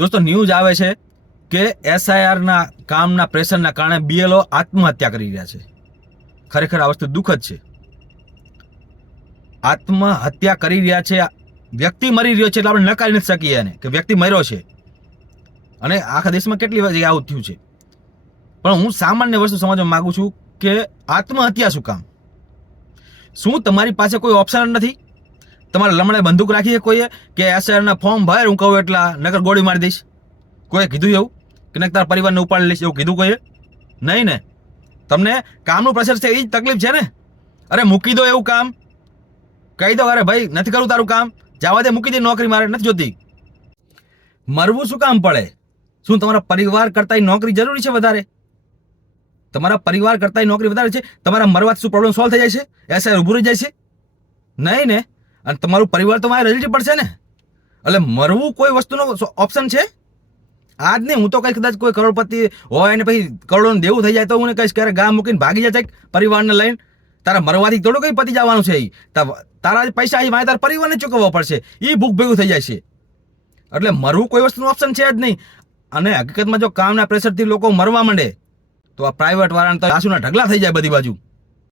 દોસ્તો ન્યૂઝ આવે છે કે એસઆઈઆરના કામના પ્રેશરના કારણે બીએલઓ આત્મહત્યા કરી રહ્યા છે. ખરેખર આ વસ્તુ દુઃખદ છે. આત્મહત્યા કરી રહ્યા છે, વ્યક્તિ મરી રહ્યો છે એટલે આપણે નકારી નથી શકીએ એને, કે વ્યક્તિ મર્યો છે. અને આખા દેશમાં કેટલી વાર આવું થયું છે. પણ હું સામાન્ય વસ્તુ સમજવા માગું છું કે આત્મહત્યા શું કામ? શું તમારી પાસે કોઈ ઓપ્શન નથી? તમારે લમણે બંદૂક રાખી કોઈએ કે એસઆઈઆરના ફોર્મ ભર હું કહું એટલા નગર ગોળી મારી દઈશ? કોઈએ કીધું એવું? કે નહીં તારા પરિવારને ઉપાડી લઈશ એવું કીધું કોઈએ? નહીં ને. તમને કામનું પ્રેશર છે એ જ તકલીફ છે ને. અરે મૂકી દો એવું કામ. કહી દો, અરે ભાઈ, નથી કરવું તારું કામ. જવા દે, મૂકી દે, નોકરી મારે, નથી જોતી. મરવું શું કામ પડે? શું તમારા પરિવાર કરતાં નોકરી જરૂરી છે વધારે? તમારા પરિવાર કરતાં નોકરી વધારે છે, તમારા મરવાથી શું પ્રોબ્લેમ સોલ્વ થઈ જાય છે? એસઆઈ ઊભું રહી જાય છે? નહીં ને. અને તમારું પરિવાર તો મારે રજી પડશે ને? એટલે મરવું કોઈ વસ્તુનો ઓપ્શન છે? આજ નહીં હું તો કઈ કદાચ કોઈ કરોડપતિ હોય ને પછી કરોડોનું દેવું થઈ જાય તો હું કહીશ ક્યારે ગામ મૂકીને ભાગી જાય પરિવારને લઈને. તારા મરવાથી થોડું કઈ પતી જવાનું છે તારા પૈસા અહીં તારા પરિવારને ચૂકવવા પડશે. એ ભૂખ ભેગું થઈ જાય છે. એટલે મરવું કોઈ વસ્તુનું ઓપ્શન છે જ નહીં. અને હકીકતમાં જો કામના પ્રેશરથી લોકો મરવા માંડે, તો આ પ્રાઇવેટ વાળાને તો આંસુના ઢગલા થઈ જાય બધી બાજુ.